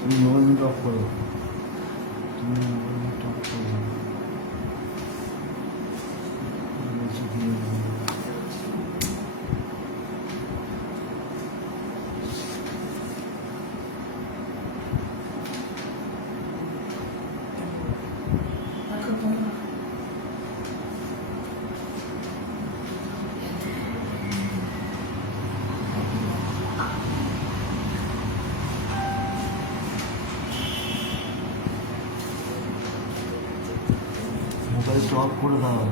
তুমি mobile off করো, তুমি মোবাইল অফ করো। মোবাইলটা অফ করে দাও।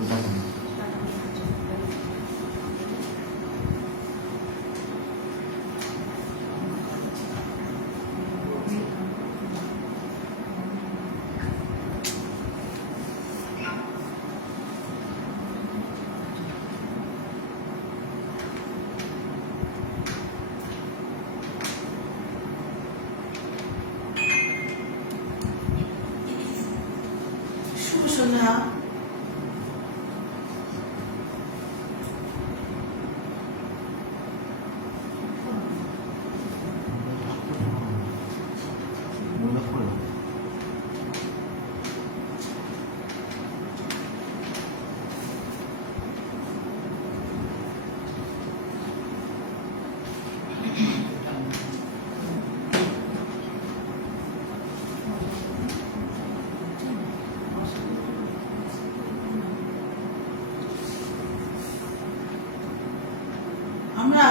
ওটা শোনা মোবাইল অফ করে দাও। আমরা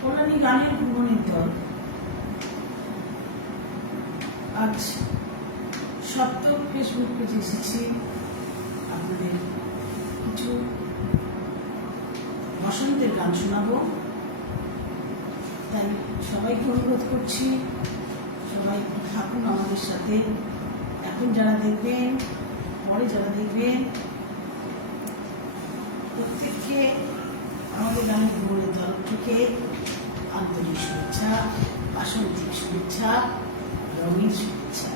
কল্যাণী গানের ভ্রমণের দল আজ সপ্তম ফেসবুক পেজে এসেছি আপনাদের কিছু বসন্তের গান শোনাবো। তাই সবাইকে অনুরোধ করছি, সবাই থাকুন আমাদের সাথে। এখন যারা দেখবেন, পরে যারা দেখবেন, প্রত্যেককে আমাদের গানের ভ্রমণের দল থেকে আন্তরিক শুভেচ্ছা, বাসন্তিক শুভেচ্ছা, রঙিন শুভেচ্ছা।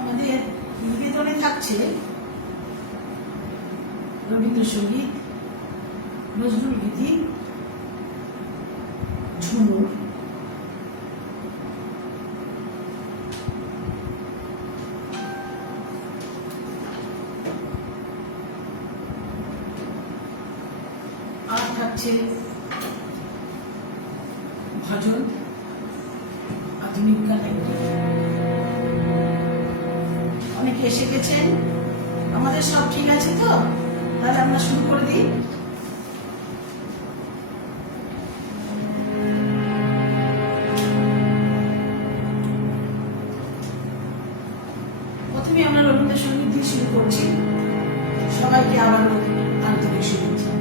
আমাদের নিবেদনে থাকছে রবীন্দ্রসঙ্গীত, নজরুল গীতি, ঝুমুর, আর থাকছে ভজন, আধুনিক গান। অনেকে এসে গেছেন, আমাদের সব ঠিক আছে তো? তাহলে আমরা শুরু করে দিই। প্রথমে আমরা রবীন্দ্রসঙ্গীত দিয়ে শুরু করছি। সবাইকে আবারও আন্তরিক শুভেচ্ছা।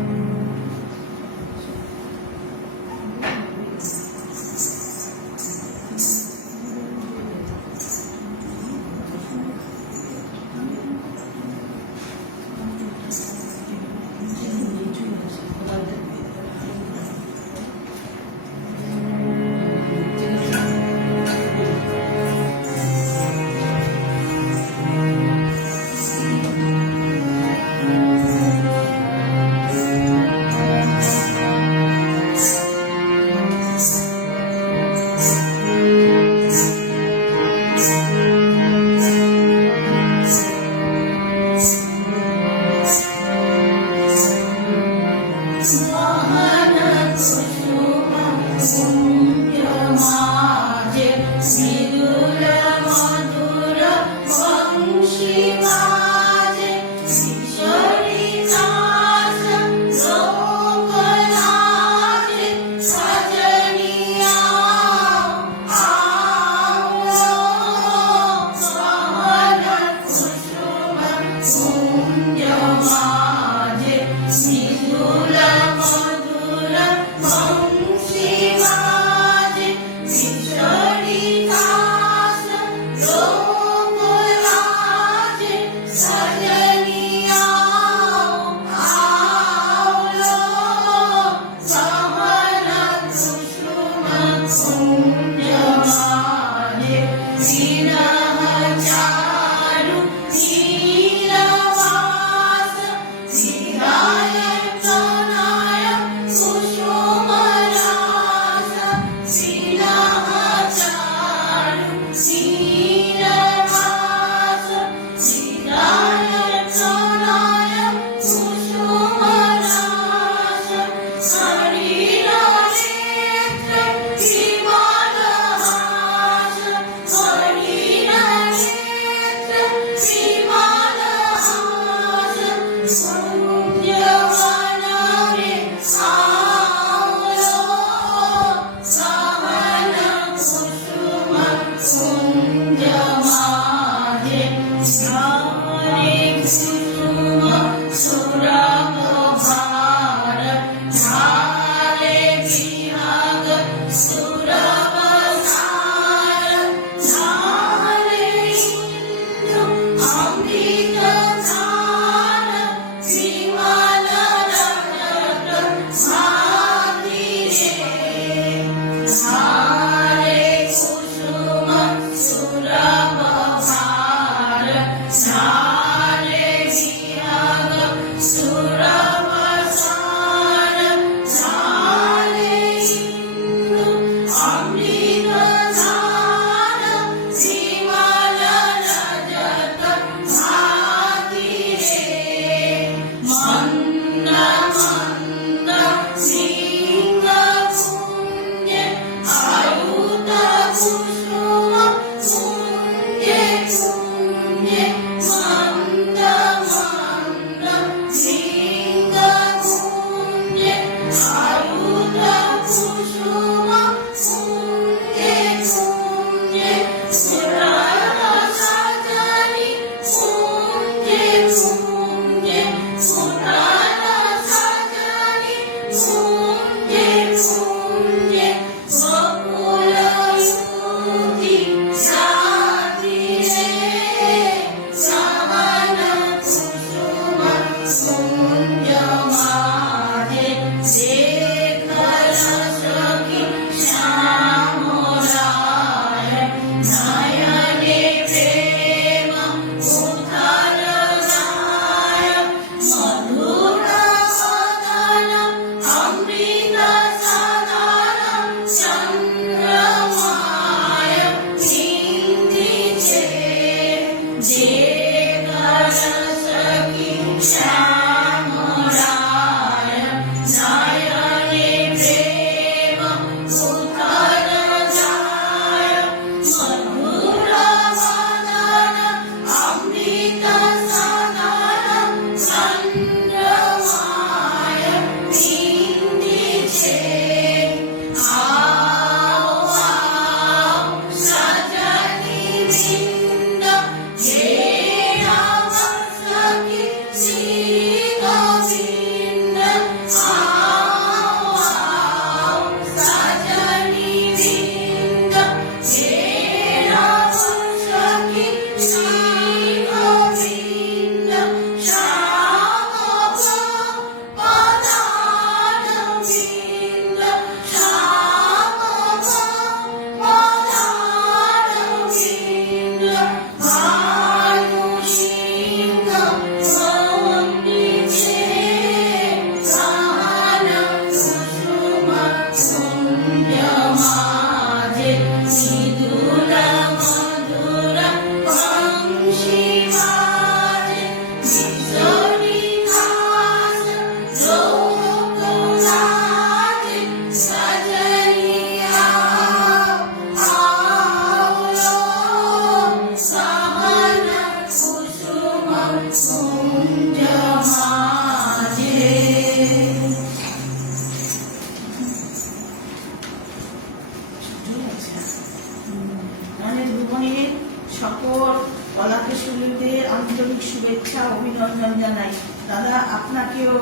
আন্তরিক শুভেচ্ছা অভিনন্দন জানাই। দাদা আপনাকেও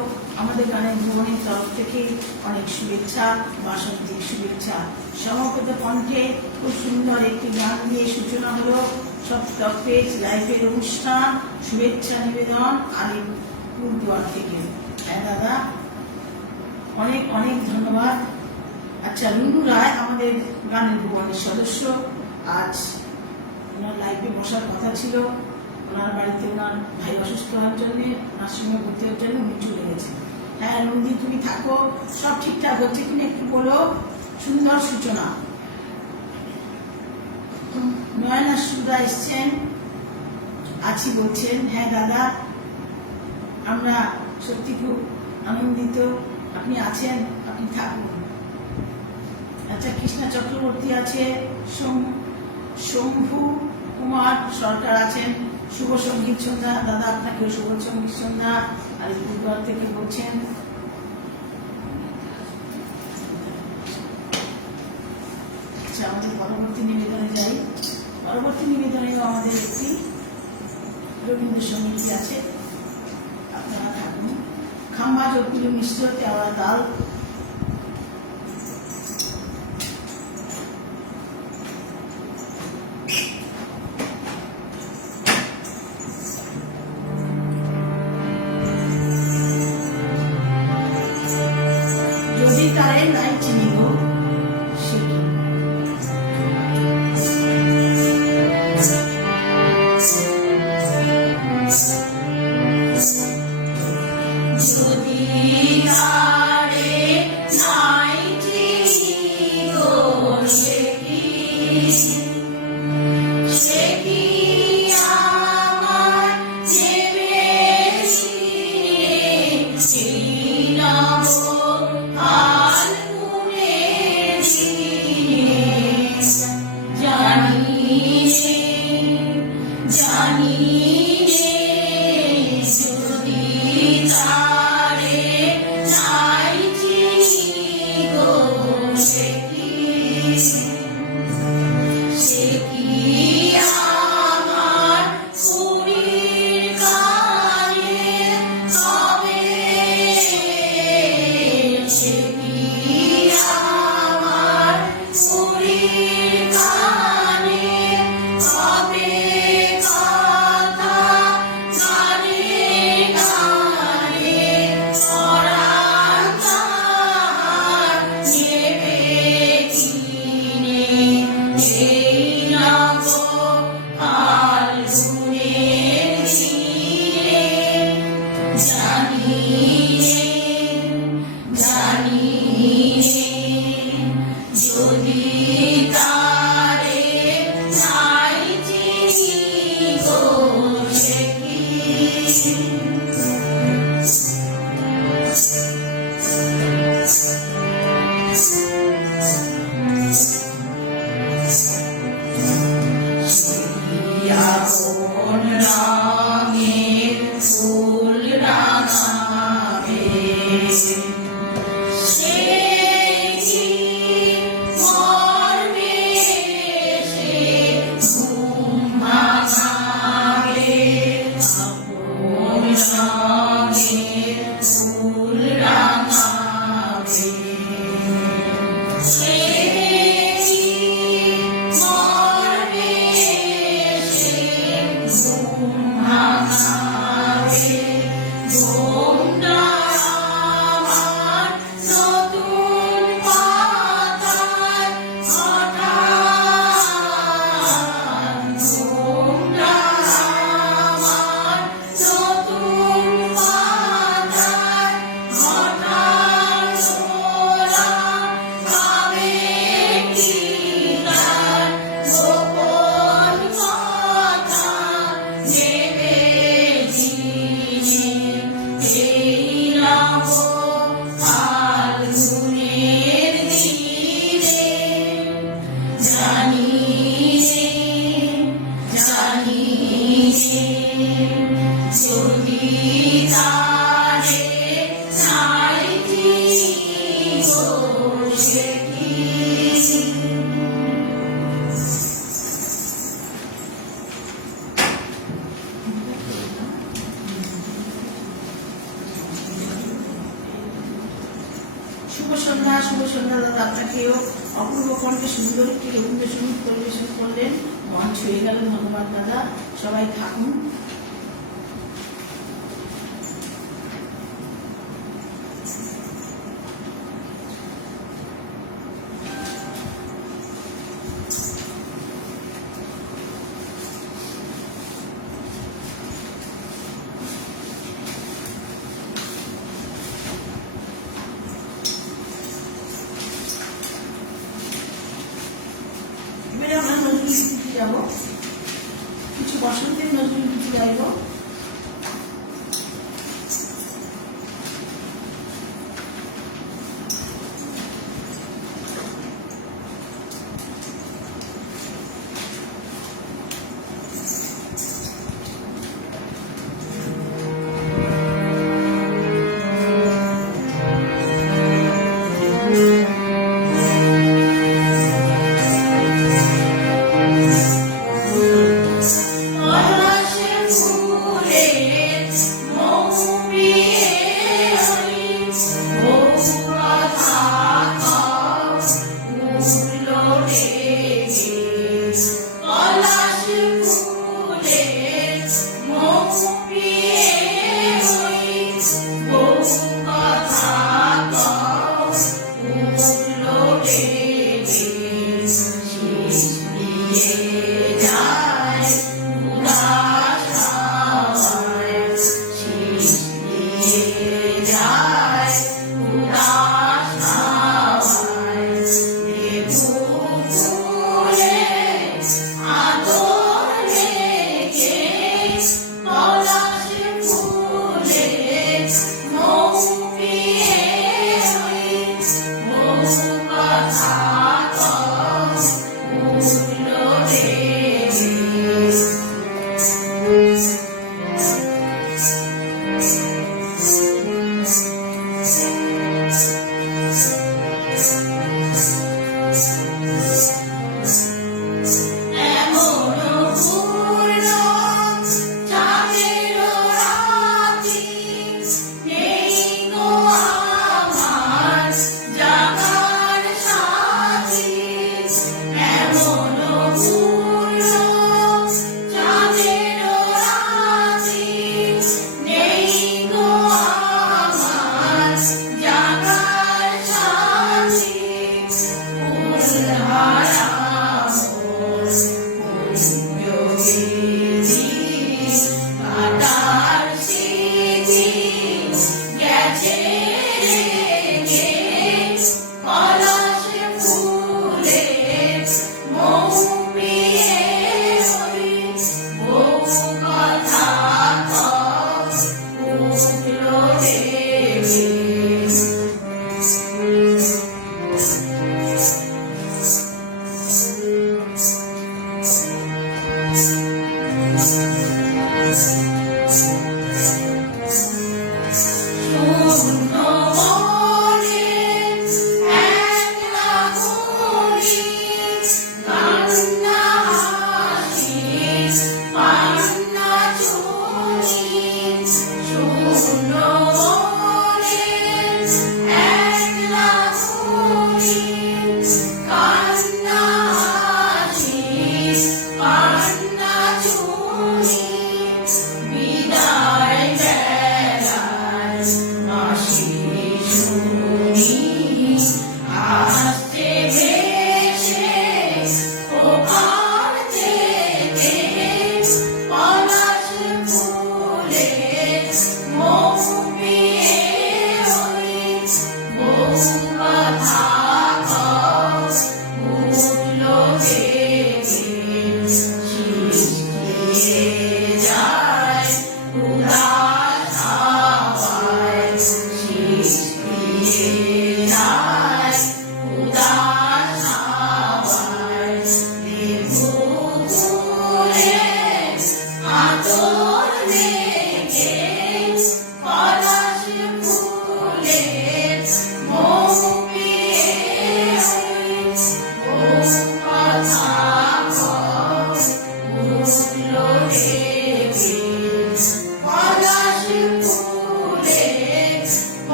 আমাদের গানের ভুবনের তরফ থেকে অনেক শুভেচ্ছা, বাসন্তিক শুভেচ্ছা। সমবেত কণ্ঠে খুব সুন্দর একটি গান দিয়ে সূচনা হলো সপ্তক পেজ লাইভের অনুষ্ঠান শুভেচ্ছা নিবেদন আলিপুরদুয়ার থেকে। হ্যাঁ দাদা, অনেক অনেক ধন্যবাদ। আচ্ছা, লুলু রায় আমাদের গানের ভুবনের সদস্য, আজ ওনার লাইভে বসার কথা ছিল, ওনার বাড়িতে ওনার ভাই অসুস্থ হওয়ার জন্য নার্সিংহোমে ভর্তি হওয়ার জন্য উনি চলে গেছে। হ্যাঁ লুদি, তুমি থাকো, সব ঠিকঠাক হচ্ছে কিনা একটু বলো। সুন্দর সূচনা। নয়না সুদা এসছেন, আছি বলছেন। হ্যাঁ দাদা, আমরা সত্যি খুব আনন্দিত আপনি আছেন, আপনি থাকুন। আচ্ছা, কৃষ্ণা চক্রবর্তী আছে, শম্ভু কুমার সরকার আছেন, শুভ সঙ্গীত সন্ধ্যা। দাদা আপনাকেও শুভ সঙ্গীত সন্ধ্যা। আলিপুরদুয়ার থেকে বলছেন। আচ্ছা, আমাদের পরবর্তী নিবেদনে যাই। পরবর্তী নিবেদনেও আমাদের একটি রবীন্দ্রসঙ্গীত আছে, আপনারা থাকুন। খাম্বা জটিল মিশ্র তেওড়া তাল। যদি তারে নাই চিনিব সে কি। যদি তারে নাই চিনিব সে কি, সে কি আমার জেবেছি চিনব কাল গুণের দিনে। জানি নে, জানি নে, যদি তারে নাই চিনিব সে কি, সে কি আমার খুনির কানে হবে, সে কি আমার খুনির কানে হবে কথা। গানে গানে পরাণ তার নেবে চিনে, এই নব কাল গুণের দিনে। জানি নে, জানি নে, যদি তারে নাই চিনিব সে কি। আপন রঙের ফুল রাঙাবে, সে কি মরবে সে ঘুম ভাঙাবে। আপন রঙের ফুল রাঙাবে, সে কি মরবে সে ঘুম ভাঙাবে। ঘুমটা আমার নতুন পাতায় হঠাৎ, ঘুমটা আমার নতুন পাতায় হঠাৎ ওরা ভাবে কি তার গোপন কথা নেবে চিনে, এই নব কাল গুণের দিনে। জানি নে, জানি নে, যদি তারে নাই চিনিব সে কি। শুভ সন্ধ্যা, শুভ সন্ধ্যা দাদা আপনাকেও। অপূর্ব কণ্ঠে সুন্দর একটি রবীন্দ্রসঙ্গীত পরিবেশন করলেন, মন ছুঁয়ে গেল। ধন্যবাদ দাদা, সবাই থাকুন। এবারে আমরা নজরুল গীতিতে যাব, কিছু বসন্তের নজরুল গীতি গাইব।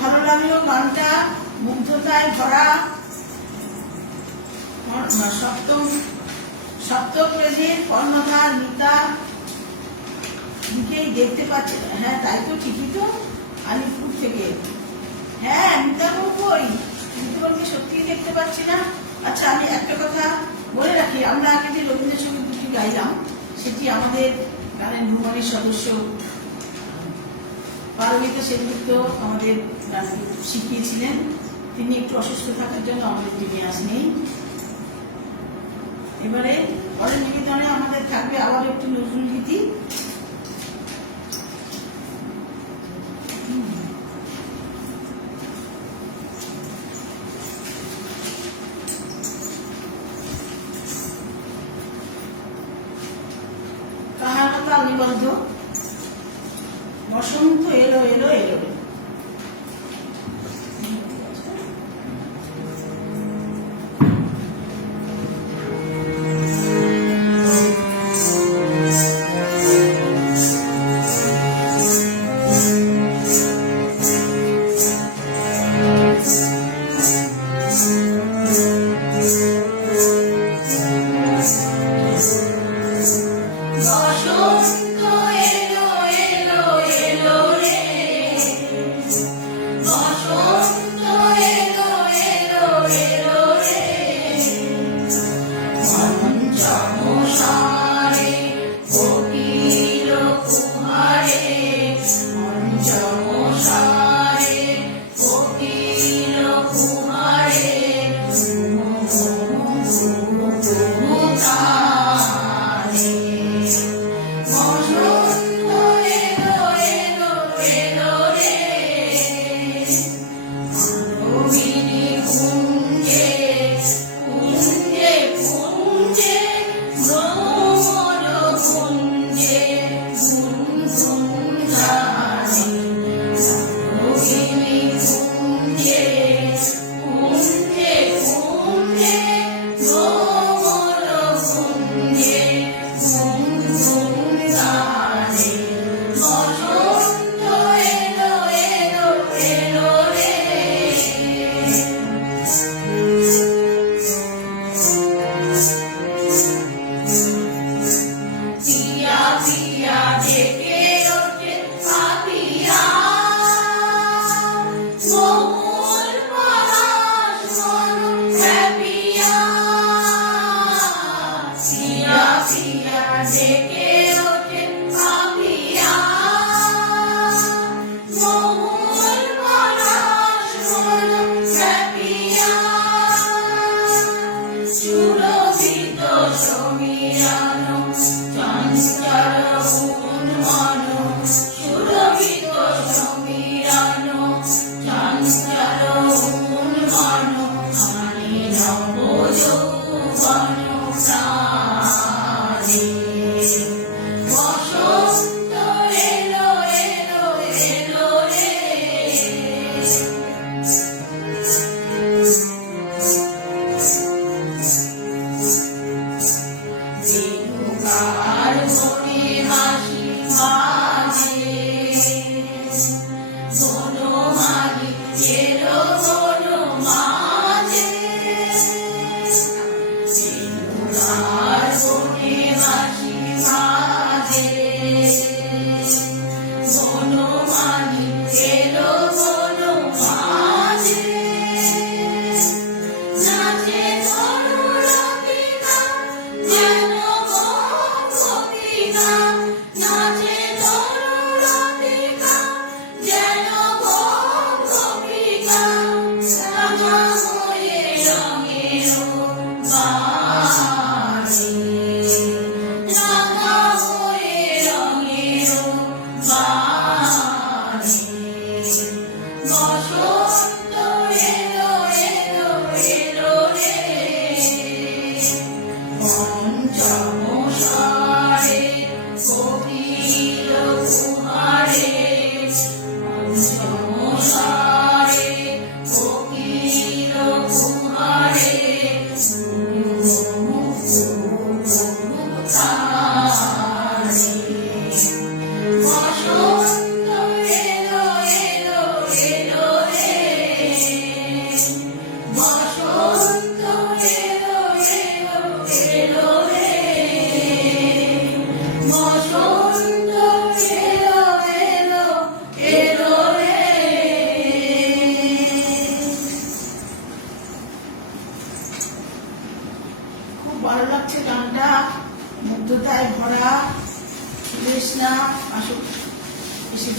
ভালো লাগলো গানটা, মুগ্ধতায় ভরা। সপ্তম সপ্তম পেজের কর্ণধার মিতা দিকেই দেখতে পাচ্ছে। হ্যাঁ তাই তো, ঠিকই তো, আলিপুর থেকে। হ্যাঁ মিতা কই, মিতাকে সত্যিই দেখতে পাচ্ছি না। আচ্ছা আমি একটা কথা বলে রাখি, আমরা আগে যে রবীন্দ্রসঙ্গীত দুটি গাইলাম সেটি আমাদের গানের ভুবনের সদস্য পারমিতা সেনগুপ্ত আমাদের গান শিখিয়েছিলেন। তিনি একটু অসুস্থ থাকার জন্য আমাদের টিভি আসেনি। এবারে পরের নিবেদনে আমাদের থাকবে আবার একটু নজরুল গীতি। কাহারতাল নিবন্ধ, বসন্ত এলো এলো এলো। বসন্ত এলো এলো এলো রে,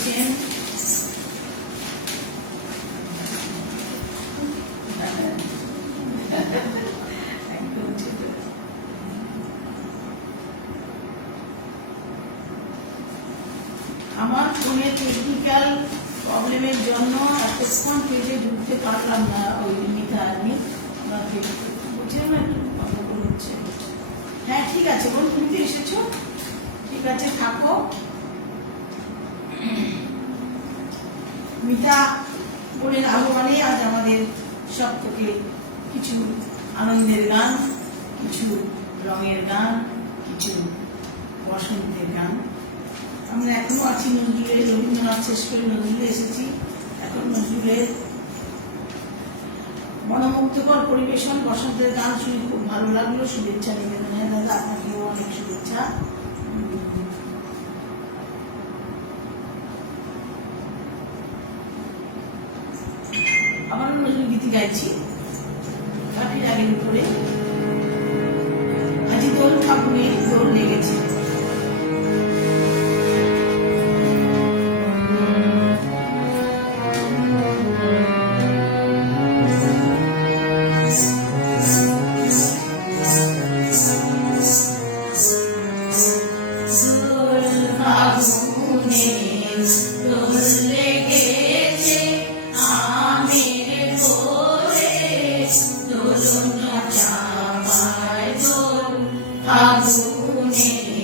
দিচ্ছেন। একদম ছোট। আমার ফোনে টেকনিক্যাল প্রবলেমের জন্য এতক্ষণ পেজে ঢুকতে পারলাম না। ওই মিতা আমি ওনাকে বুঝলাম না, একটু গন্ডগোল হচ্ছে। হ্যাঁ ঠিক আছে বোন, তুমি তো এসেছো, ঠিক আছে থাকো। মিতা বোনের আহ্বানে আজ আমাদের সব থেকে কিছু আনন্দের গান, কিছু রঙের গান, কিছু বসন্তের গান। আমরা এখনো আছি নজরুলের, রবীন্দ্রনাথ শেষ করে নজরুলে এসেছি। এখন নজরুলের মনোমুগ্ধকর পরিবেশন, বসন্তের গান শুনে খুব ভালো লাগলো। শুভেচ্ছা নিবেদন। হ্যাঁ দাদা, আপনাকেও অনেক শুভেচ্ছা। আবার নজরুল গীতি গাইছি কাঠির আগের উপরে। আজি দোল ফাগুনে দোল লেগেছে। ফাগুনে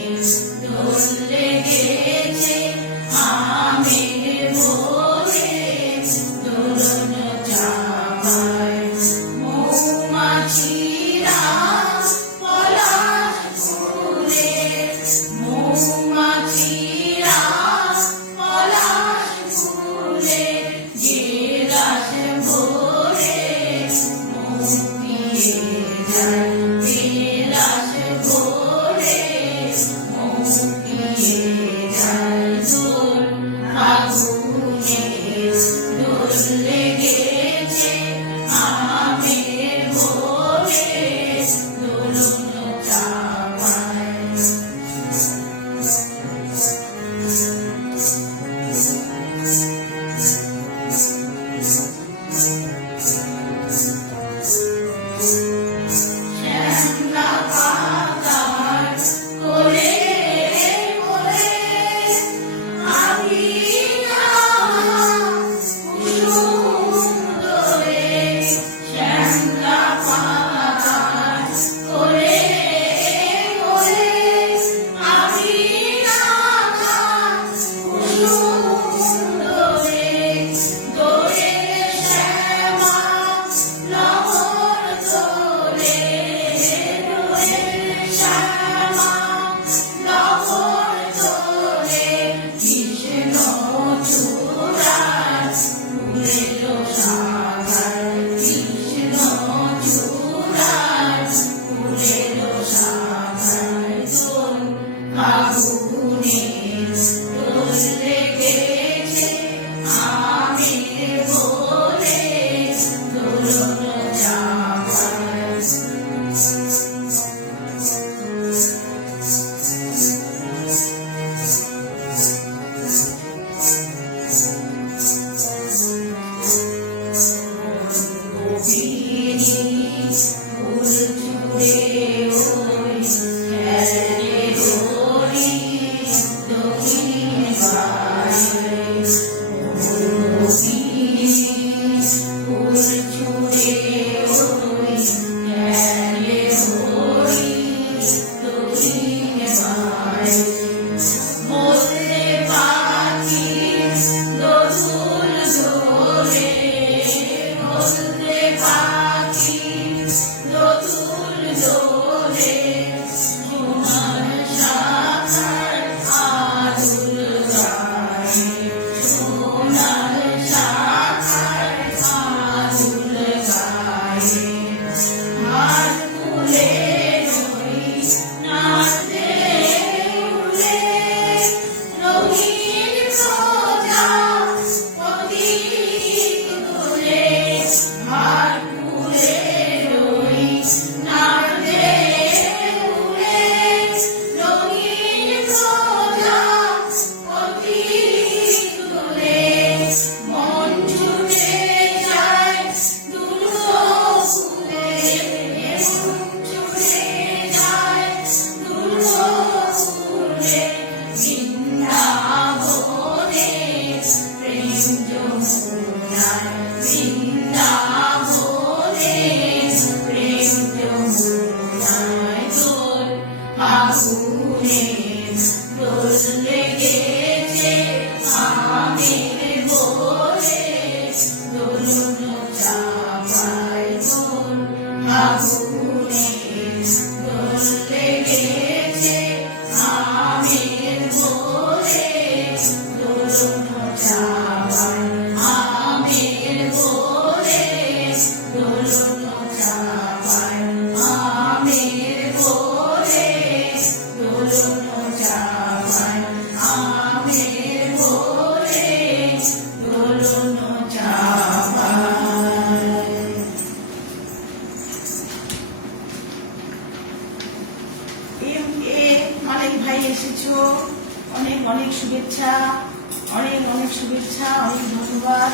অনেক শুভেচ্ছা, অনেক ধন্যবাদ।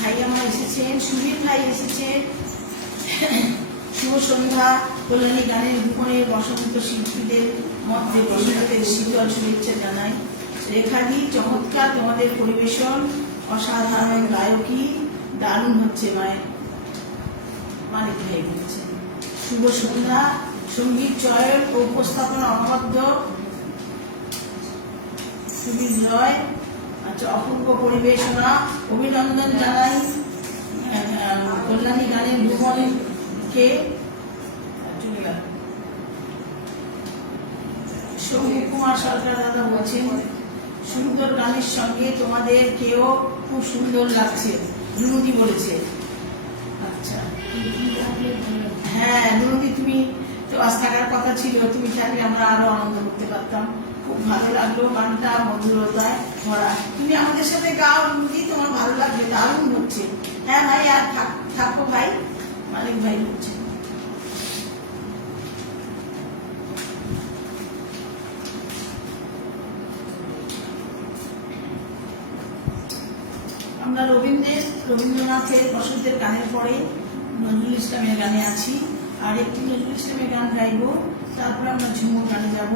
ভাই আমার এসেছেন, সুবীর ভাই এসেছেন। শুভ সন্ধ্যা। কল্যাণী গানের ভুবনের বসন্ত শিল্পীদের মধ্যে বসন্তের শীতল শুভেচ্ছা জানাই। রেখাদি চমৎকার, তোমাদের পরিবেশন অসাধারণ, গায়কী দারুণ হচ্ছে। মানিক ভাই বলছে শুভ সন্ধ্যা। সঙ্গীত চয়ন ও উপস্থাপনা অনবদ্য, সুবীর জয়। আচ্ছা, অপূর্ব পরিবেশনা, অভিনন্দন জানাই কল্যাণী গানের ভুবনকে। সৌমিক কুমার সরকার দাদা বলছেন সুন্দর গানের সঙ্গে তোমাদের কেউ খুব সুন্দর লাগছে, রুনুদি বলেছে। আচ্ছা, হ্যাঁ রুনুদি, তুমি তো আজ থাকার কথা ছিল, তুমি থাকলে আমরা আরো আনন্দ করতে পারতাম। খুব ভালো লাগলো গানটা, মধুরতায় ভরা। তুমি আমাদের সাথে গাও রুনুদি, তোমার ভালো লাগবে, দারুণ হচ্ছে। হ্যাঁ ভাই, আর থাকো ভাই, মালিক ভাই বলছে। আমরা রবীন্দ্রনাথের বসন্তের গানের পরে নজরুল ইসলামের গানে আছি, আর একটি নজরুল ইসলামের গান গাইবো, তারপরে আমরা ঝুমুর গানে যাব।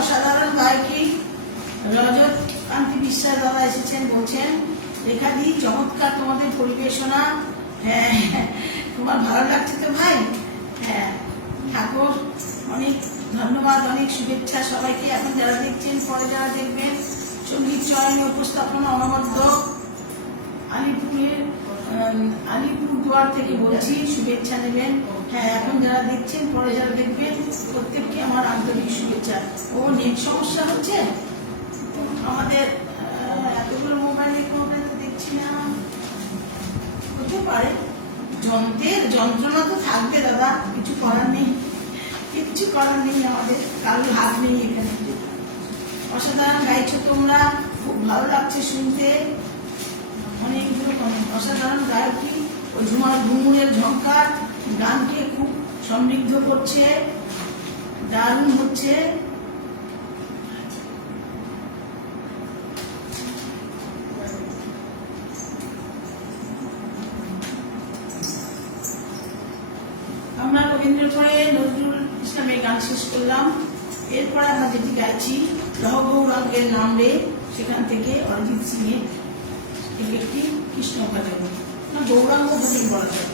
অসাধারণ গায়িকা রজত কান্তি বিশ্বাস দাদা এসেছেন, বলছেন রেখাদি চমৎকার তোমাদের পরিবেশনা। হ্যাঁ, তোমার ভালো লাগছে তো ভাই? হ্যাঁ ঠাকুর, অনেক ধন্যবাদ, অনেক শুভেচ্ছা সবাইকে। এখন যারা দেখছেন, পরে যারা দেখবেন, সঙ্গীত চয়নে উপস্থাপনা অনবদ্য আলিপুরদুয়ার থেকে বলছি, শুভেচ্ছা নেবেন। হ্যাঁ, এখন যারা দেখছেন, পরে যারা দেখবেন, প্রত্যেককে আমার আন্তরিক শুভেচ্ছা। ও নেট সমস্যা হচ্ছে আমাদের, এতগুলো মোবাইলে দেখছি না, হতে পারে যন্ত্রের যন্ত্রণা তো থাকবে দাদা, কিছু করার নেই, কিচ্ছু করার নেই, আমাদের কারোর হাত নেই এখানে। অসাধারণ গাইছো তোমরা, খুব ভালো লাগছে শুনতে, অনেকগুলো অসাধারণ গায়কী। ওই ঝুমার ঘুমুরের ঝঙ্কার গানকে খুব সমৃদ্ধ করছে, দারুণ হচ্ছে। আমরা রবীন্দ্রের পরে নজরুল ইসলামের গান শেষ করলাম। এরপরে আমরা যেটি গাইছি লহ গৌরাঙ্গের নাম রে, সেখান থেকে অরিজিৎ সিং এর একটি কৃষ্ণ ভজন, না গৌরাঙ্গ ভজন বলা যায়।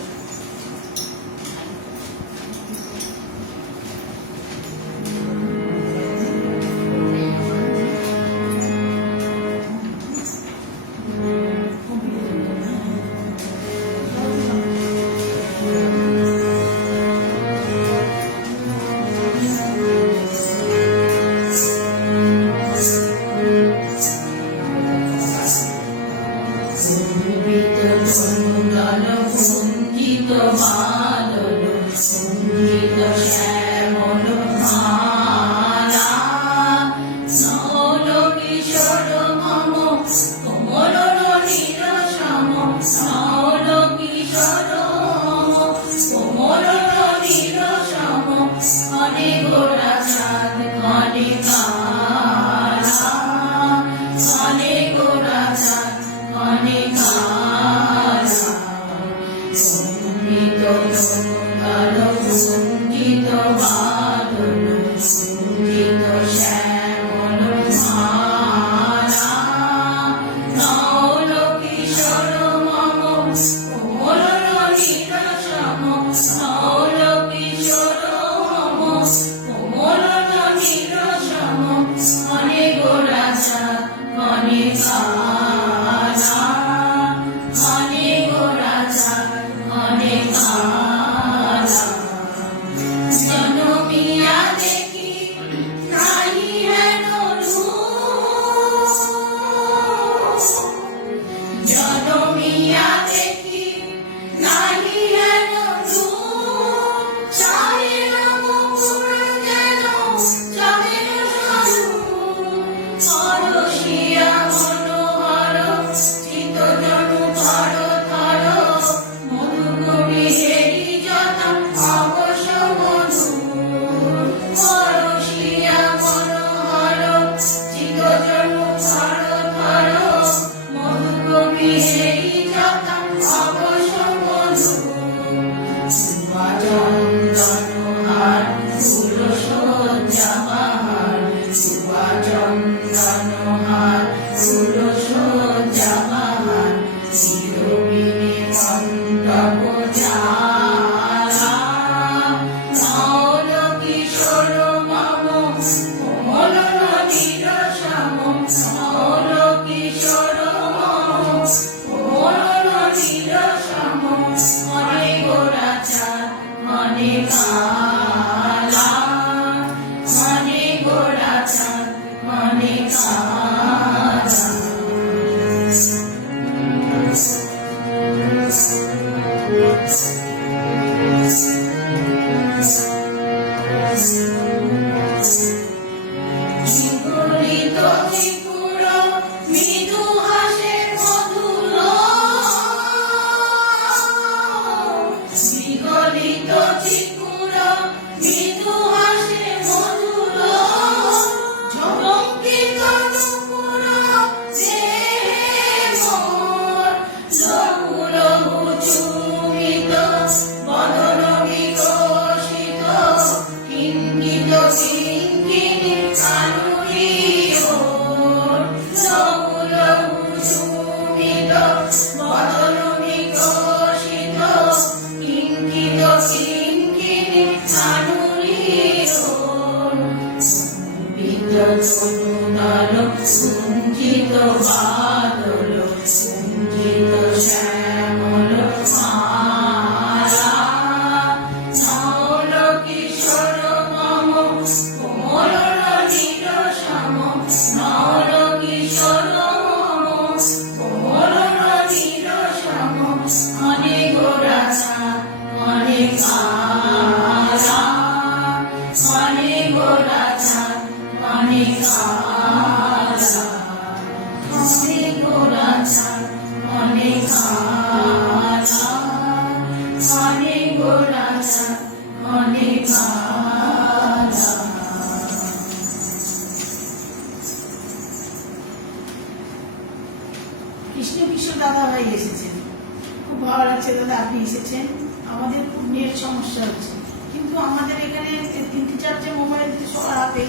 ভালো লাগছে দাদা আপনি এসেছেন। আমাদের খুব নেট সমস্যা হচ্ছে, কিন্তু আমাদের এখানে 3-4টে মোবাইল সবার হাতে,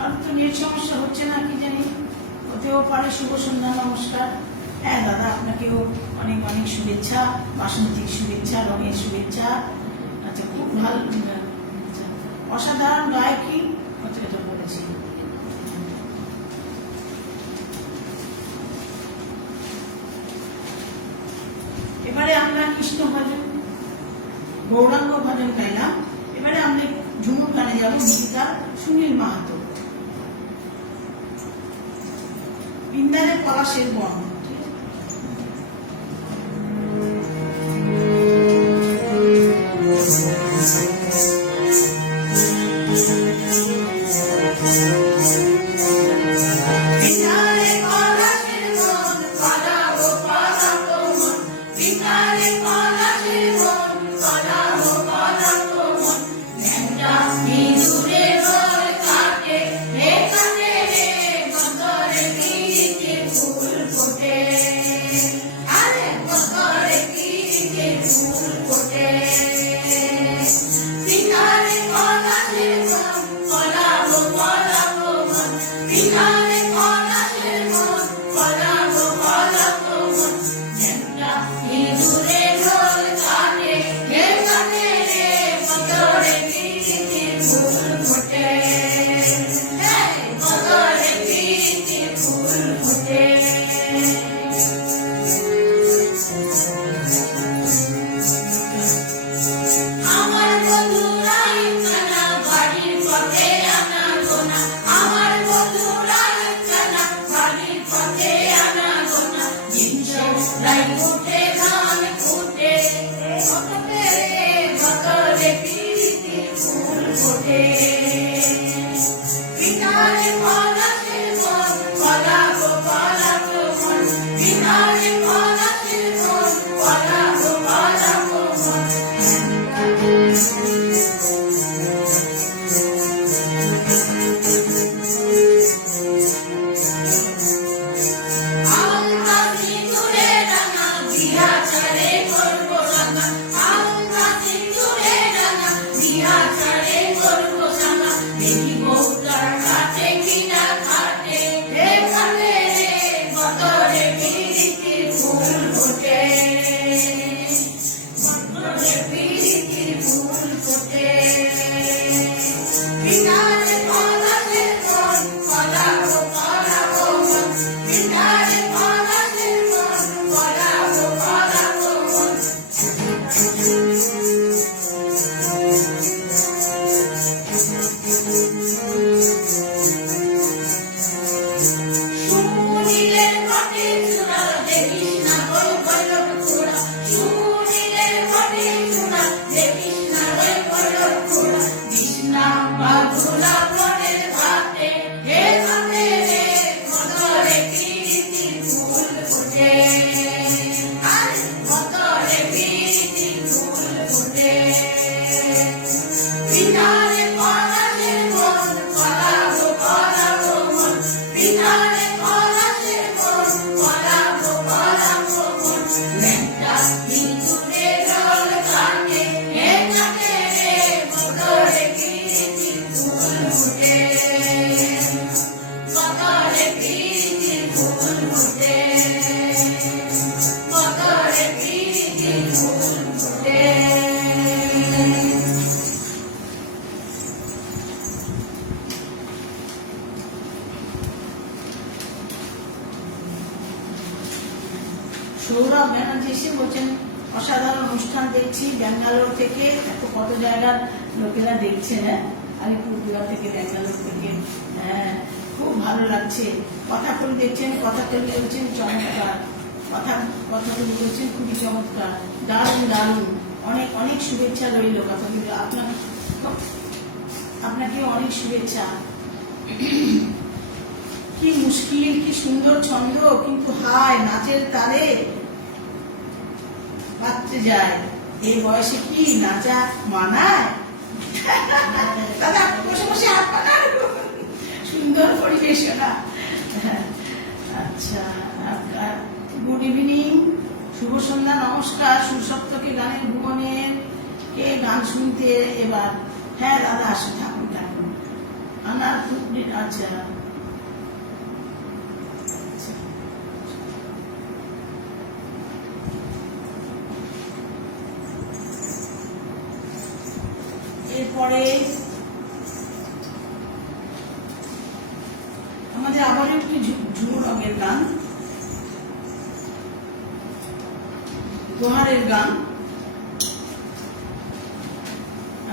আর তো নেট সমস্যা হচ্ছে না কি জানি, হতেও পারে। শুভ সন্ধ্যা, নমস্কার। হ্যাঁ দাদা, আপনাকেও অনেক অনেক শুভেচ্ছা, বাসন্তিক শুভেচ্ছা, রঙের শুভেচ্ছা। আচ্ছা, খুব ভালো, অসাধারণ গায়কী, এটা বলেছি। এবারে আমরা কৃষ্ণ ভজন, গৌরাঙ্গ ভজন গাইলাম। এবারে আমরা ঝুমুর গানে যাবো, গীতিকার সুনীল মাহাতো, বৃন্দারে পলাশের বন। সৌরভ ব্যানার্জি এসে বলছেন অসাধারণ অনুষ্ঠান দেখছি ব্যাঙ্গালোর থেকে, এত কত জায়গার লোকেরা দেখছেন, আলিপুরদুয়ার থেকে, ব্যাঙ্গালোর থেকে, খুব ভালো লাগছে। কথা বলে দেখছেন, কথা বলে বলছেন চমৎকার, কথাগুলো বলছেন খুবই চমৎকার, দারুণ দারুণ, অনেক অনেক শুভেচ্ছা রইল। কথাগুলো আপনাকে অনেক শুভেচ্ছা। কি মুশকিল, কি সুন্দর ছন্দ, কিন্তু হায় নাচের তালে বাচ্চা যায়, এই বয়সে কি নাচা মানায়? দাদা বসে বসে হাত পানান, সুন্দর পরিবেশনা। আচ্ছা, গুড ইভিনিং, শুভ সন্ধ্যা, নমস্কার। সুসপ্তকে গানের ভুবনের কে গান শুনতে এবার। হ্যাঁ দাদা আসে, থাকুন থাকুন। আমার আচ্ছা এরপরে আমাদের আবার একটি ঝুমু রঙের গান, দোহারের গান।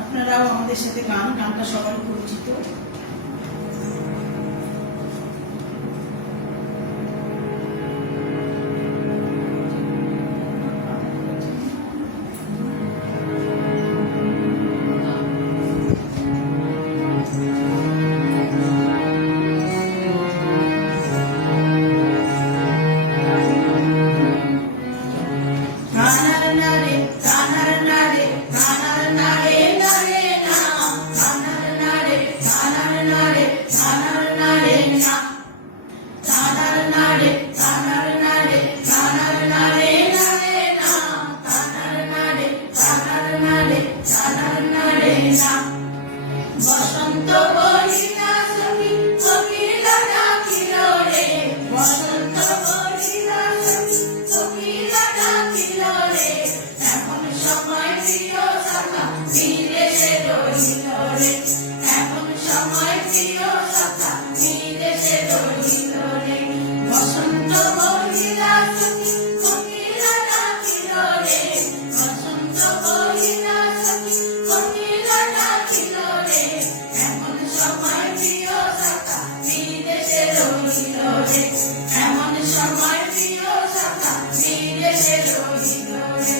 আপনারাও আমাদের সাথে গানটা সবাই পরিচিত। বসন্ত বলিলা সখী কোকিলা ডাকিল রে, বসন্ত বলিলা সখী কোকিলা ডাকিল রে, এখন সময় প্রিয় সখা বিদেশে রহিল রে, এখন সময় প্রিয় সখা বিদেশে রহিল রে। বসন্ত বলিলা সখী কোকিলা ডাকিল রে, বসন্ত বলিলা সখী কোকিলা ডাকিল রে, এমন সময় প্রিয় সখা বিদেশে রহিল রে, এমন সময় প্রিয় সখা বিদেশে রহিল রে।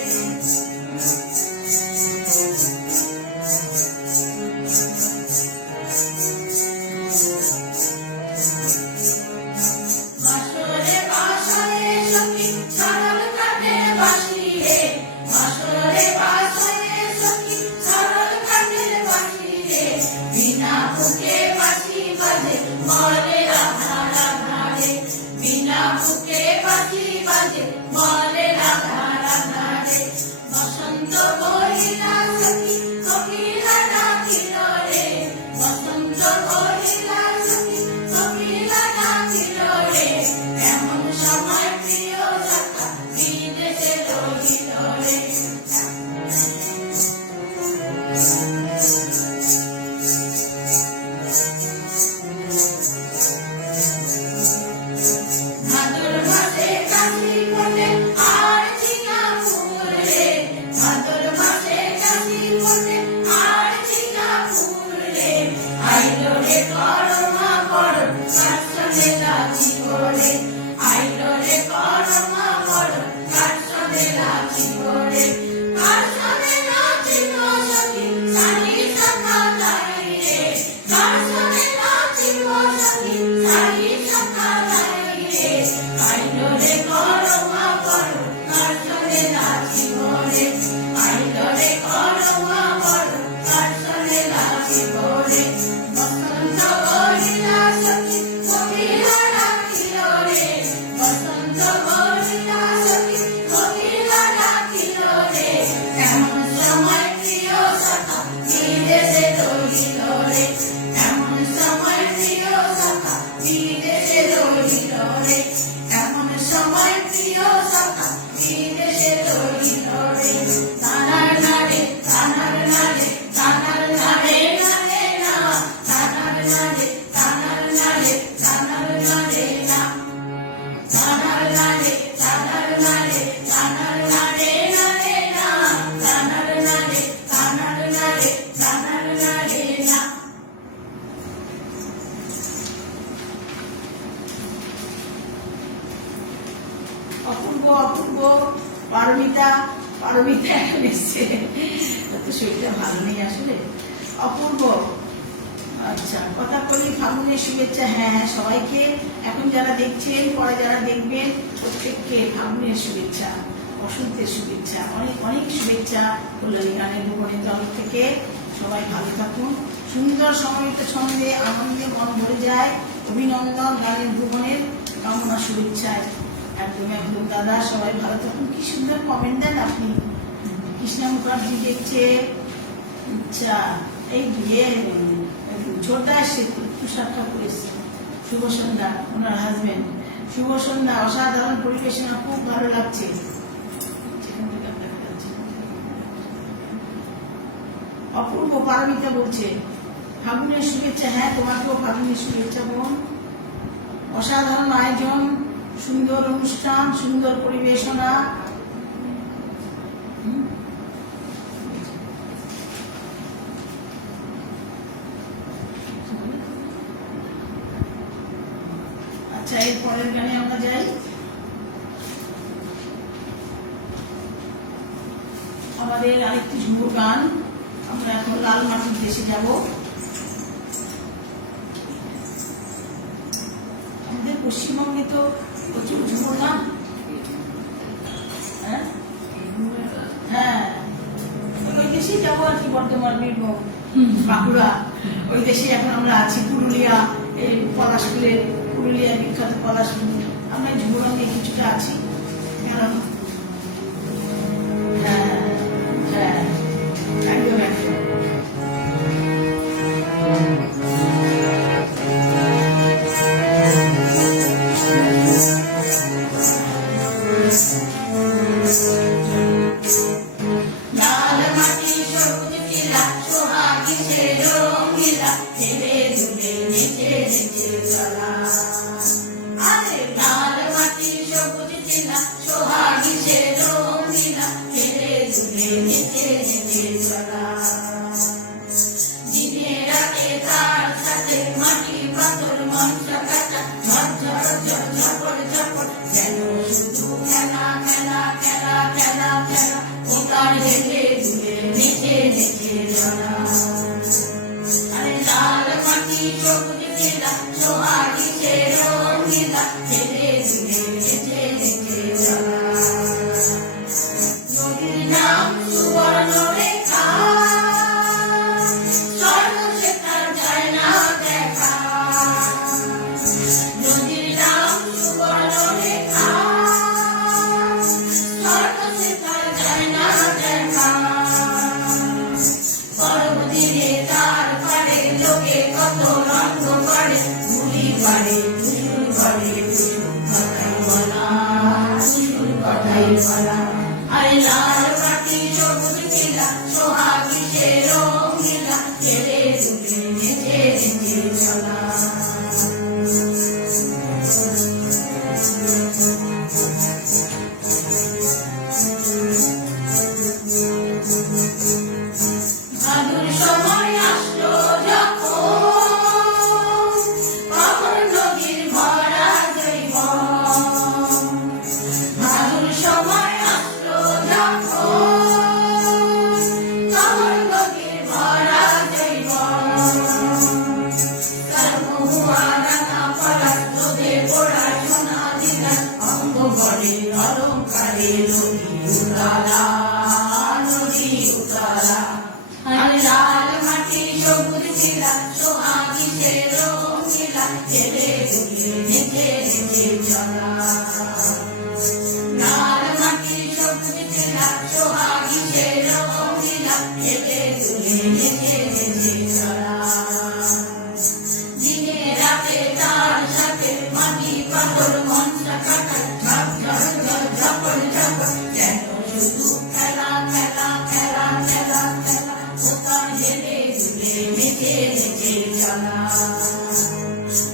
বাসরে বাসরে সখী সরল কাটে বাঁশি রে, বাসরে বাসরে সখী সরল কাটে বাঁশি রে, বিনা বুকে বাঁশি বাজে বলে রাধা রাধা রে, বিনা বুকে বাঁশি বাজে বলে রাধা রাধা রে। বসন্ত বলিলা সখী কোকিলা ডাকিল রে, বসন্ত বলিলা সখী কোকিলা ডাকিল রে, এমন সময় প্রিয় সখা বিদেশে রহিল রে। ভাদর মাসে কাশি ফোটে আর ঝিঙা ফুল রে, ভাদর মাসে কাশি ফোটে আর ঝিঙা ফুল রে, আইলো রে করমা করো কাশনে লাচিব রে, আইলো রে করমা করো কাশনে লাচিব রে, কাশনে লাচিব সখী সারি সখা লাই রে, কাশনে লাচিব সখী সারি সখা লাই রে, আইলো রে করমা করো কাশনে লাচিব রে, আইলো রে করমা করো কাশনে লাচিব রে। বসন্ত বলিলা সখী কোকিলা ডাকিল রে, বসন্ত বলিলা সখী কোকিলা ডাকিল রে, এমন সময় প্রিয় সখা বিদেশে রহিল রে, এমন সময় প্রিয় সখা বিদেশে রহিল রে, এমন সময় প্রিয় সখা বিদেশে রহিল রে। তানার নারে তানার নারে তানার নারে নারে না, তানার নারে তানার নারে তানার নারে না, তানার নারে তানার নারে তানার নারে নারে না, তানার নারে তানার নারে তানার নারে না। অপূর্ব অপূর্ব। পারমিতা পারমিতা এখন এসছে, তো শরীরটা ভালো নেই আসলে। অপূর্ব আচ্ছা, কথা বলি ফাগুনের শুভেচ্ছা। হ্যাঁ সবাইকে, এখন যারা দেখছেন পরে যারা দেখবেন প্রত্যেককে ফাগুনের শুভেচ্ছা, বসন্তের শুভেচ্ছা, অনেক অনেক শুভেচ্ছা কল্যাণী গানের ভুবনের তরফ থেকে। সবাই ভালো থাকুন, সুন্দর সময়ের ছন্দে আনন্দে মন ভরে যায়। অভিনন্দন গানের ভুবনের কামনা শুভেচ্ছায়। একদম একদম দাদা, সবাই ভালো থাকুন। কি সুন্দর কমেন্ট দেন আপনি। কৃষ্ণা মুখার্জি দেখছে। আচ্ছা, এই বিয়ে ছোটদা এসছে, তুষার ঠাকুর এসছে। শুভ সন্ধ্যা, ওনার হাজবেন্ড। শুভ সন্ধ্যা, অসাধারণ পরিবেশনা, খুব ভালো লাগছে। অপূর্ব পারমিতা বলছে ফাগুনের শুভেচ্ছা। হ্যাঁ, তোমাকেও ফাগুনের শুভেচ্ছা বোন। অসাধারণ আয়োজন, সুন্দর অনুষ্ঠান, সুন্দর পরিবেশনা। আচ্ছা, এর পরের গানে আমরা যাই। আমাদের আরেকটি ঝুমুর গান। আমরা এখন লাল মাটির দেশে যাব। আমাদের পশ্চিমবঙ্গে তো প্রচুর ঝুমুর গান। হ্যাঁ, ওই দেশেই যাবো আর কি, বর্ধমান, বীরভূম, বাঁকুড়া, ওই দেশে এখন আমরা আছি। পুরুলিয়া, এই পলাশপুরের পুরুলিয়া বিখ্যাত পলাশপুর, আমরা ঝুমুর নিয়ে কিছুটা আছি। হ্যাঁ হ্যাঁ, একদম একদম। লাল মাটি সবুজ টিলা, সোহাগী সে রঙিলা, হেলে দুলে নেচে নেচে চলা। আরে লাল মাটি সবুজ টিলা, সোহাগী সে রঙিলা, হেলে দুলে নেচে নেচে চলা। দিনে রাতে তার সাথে মাটি পাথর মনসা কাটা, ঝরঝর ঝরঝর ঝপড়, যেন শুধু খেলা খেলা খেলা খেলা খেলা। ওটার হেলে দুলে নেচে নেচে চলা। আরে লাল মাটি সবুজ টিলা, সোহাগী সে রঙিলা, হেলে দুলে নেচে নেচে চলা। নদীর নাম সুবর্ণ রেখা, স্বর্ণ সে তার যায় না দেখা। নদীর নাম সুবর্ণ রেখা, স্বর্ণ সে তার যায় না দেখা। পর্বতীরে তার পারে লোকে কত রঙ্গ পারে, গুলি পারে টুসুর পারে, টুসুর কথাই বলা, টুসুর কথাই বলা। আরে লাল মাটি সবুজ টিলা, সোহাগী সে রঙিলা, হেলে দুলে নেচে নেচে চলা। ভাদুর সময় আসলো যখন, তখন নদীর ভরা জৈবন। ভাদুর সময় আসলো যখন, তখন নদীর ভরা জৈবন। তার মহুয়া রাঙা পলাশ, রোদে পোড়া সোনা দিলা, অঙ্গ বলে অলঙ্কারে নদী উতালা, নদী উতালা। আরে লাল মাটি সবুজ টিলা, সোহাগী সে রঙিলা, হেলে দুলে নেচে নেচে চলা। লাল মাটি সবুজ টিলা, সোহাগী সে রঙিলা, হেলে দুলে নেচে নেচে চলা। দিনে রাতে তার সাথে মাটি পাথর মনসা কাটা, ঝরঝর ঝপড় ঝপড়, যেন শুধু খেলা খেলা খেলা খেলা খেলা। ওটার হেলে দুলে নেচে নেচে চলা।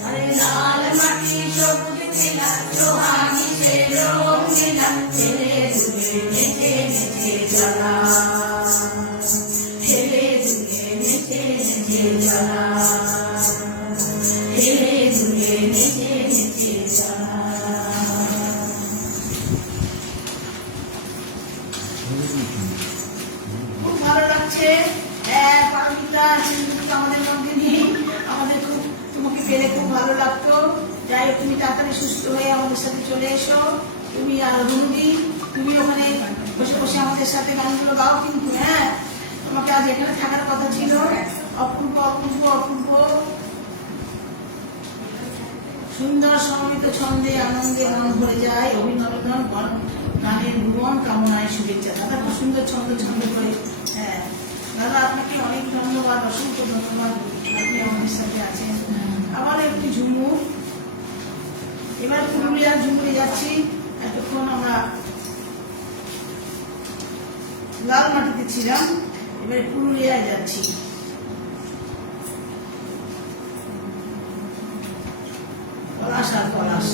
আরে লাল মাটি সবুজ টিলা, সোহাগী সে রঙিলা, হেলে দুলে নেচে নেচে চলা। হেলে দুলে নেচে নেচে চলা। হেলে দুলে নেচে নেচে চলা। খুব ভালো লাগছে। হ্যাঁ, পারমিতা সিন্ধুকে আমাদের মধ্যে নেই, আমাদের খুব, তোমাকে পেলে খুব ভালো লাগতো। যাই হোক, তুমি তাড়াতাড়ি সুস্থ হয়ে আমাদের সাথে চলে এসো। তুমি আর রুনুদি, তুমি ওখানে বসে বসে আমাদের সাথে গানগুলো গাও কিন্তু। হ্যাঁ, তোমাকে আজ এখানে থাকার কথা ছিল। অপূর্ব অপূর্ব অপূর্ব। সুন্দর সমমিত ছন্দে আনন্দে মন ভরে যায়। অভিনন্দন গানের ভুবন কামনায় শুভেচ্ছা। দাদা খুব সুন্দর ছন্দ করে। হ্যাঁ দাদা আপনাকে অনেক ধন্যবাদ, অসংখ্য ধন্যবাদ, আপনি আমাদের সাথে আছেন। আবার একটু ঝুমুর, এবার পুরুলিয়ার ঝুমুরে যাচ্ছি। এতক্ষণ আমরা লাল মাটিতে ছিলাম, এবারে পুরুলিয়ায় যাচ্ছি। পলাশ আর পলাশ।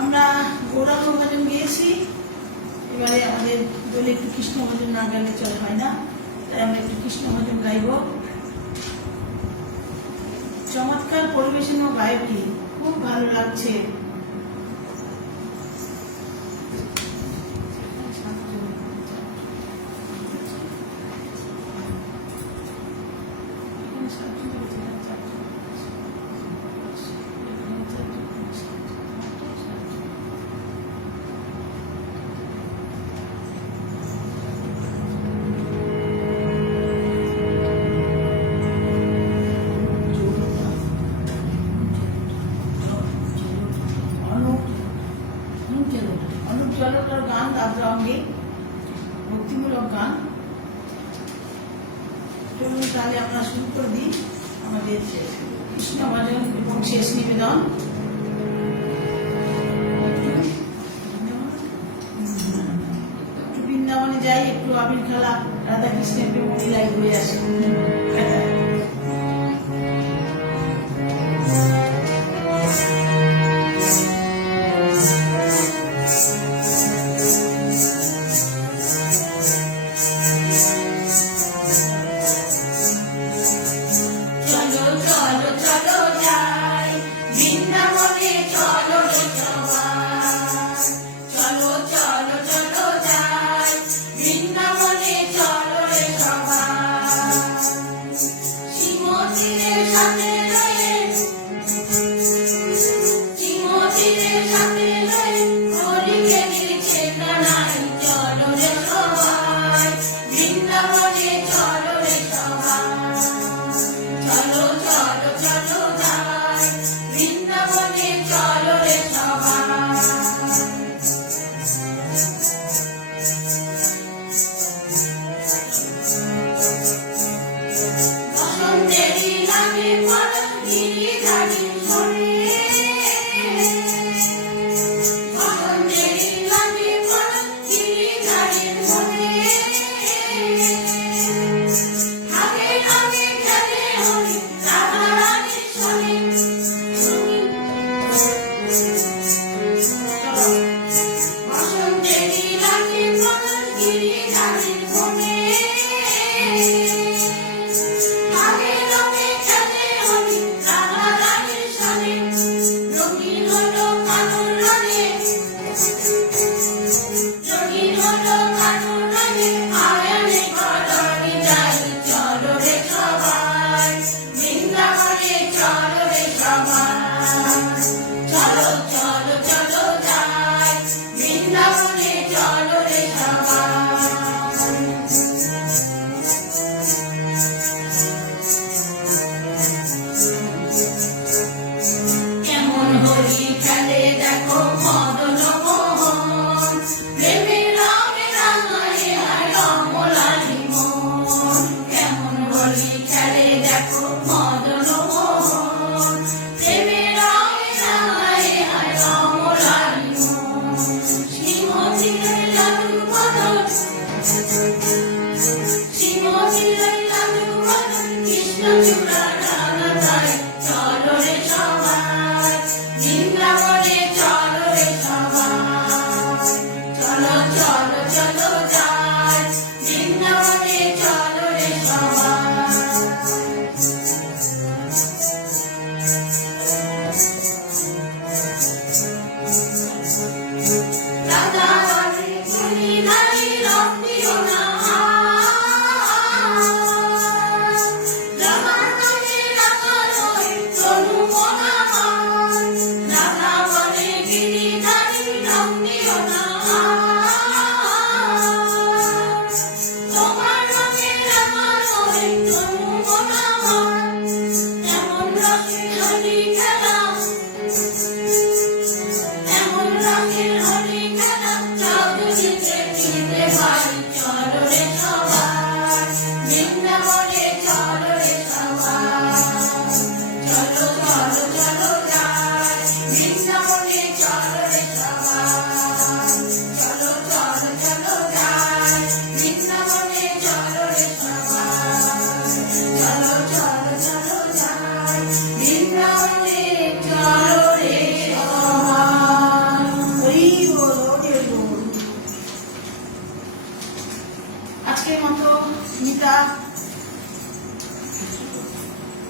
আমরা গৌরাঙ্গ ভজন গিয়েছি, এবারে আমাদের দলে একটু কৃষ্ণ ভজন না গাইলে চলে হয় না, তাই আমরা একটু কৃষ্ণ ভজন গাইব। চমৎকার পরিবেশন ও গায়কী, খুব ভালো লাগছে। অনুপ জলোটার গান আদ্রা অঙ্গে ভক্তিমূলক গান। চলুন তাহলে আমরা শুরু করে দিই আমাদের কৃষ্ণ ভজন এবং শেষ নিবেদন। একটু বৃন্দাবনে যাই, একটু আবির খেলা, রাধা কৃষ্ণের প্রেম লীলায় ঘুরে আসি।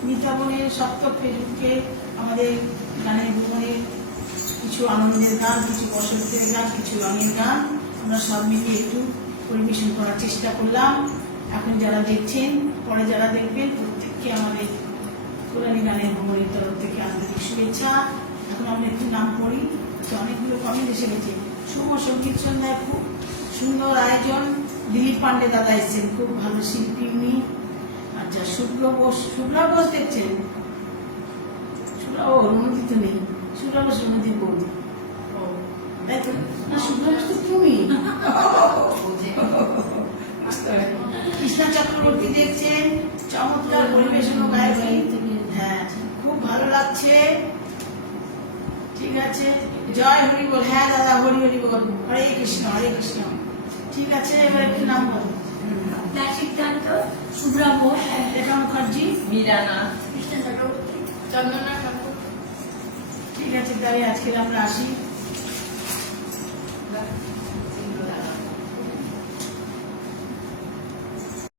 মিতাবনের সপ্তক ফেসবুকে আমাদের গানের ভুবনের কিছু আনন্দের গান, কিছু বসন্তের গান, কিছু রঙের গান আমরা সব মিলিয়ে একটু পরিবেশন করার চেষ্টা করলাম। এখন যারা দেখছেন, পরে যারা দেখবেন, প্রত্যেককে আমাদের কোরআনী গানের ভুবনের তরফ থেকে আন্তরিক শুভেচ্ছা। এখন আমরা একটু নাম পড়ি, অনেকগুলো কমেন্ট এসে গেছে। শুভ সঙ্গীত সন্ধ্যায় খুব সুন্দর আয়োজন, দিলীপ পান্ডে দাদা এসেছেন, খুব ভালো শিল্পী উনি। আচ্ছা, শুভ্রা বোস দেখছেন, অনুমতি তো নেই, শুভ্রা বোস অনুমতি বৌদি। ও তাই তো না শুভ্রাংশ তো তুমি কৃষ্ণা চক্রবর্তী দেখছেন চমৎকার পরিবেশন ও গায়কি হ্যাঁ খুব ভালো লাগছে ঠিক আছে জয় হরি বল হ্যাঁ দাদা হরি হরি বল হরে কৃষ্ণ ঠিক আছে এবার একটু নাম বল সিদ্ধান্ত শুভ্রা ঘোষ রেখা মুখার্জি মীরানা কৃষ্ণ চক্রবর্তী চন্দনা ঠাকুর ঠিক আছে তাই আজকে আমরা আসি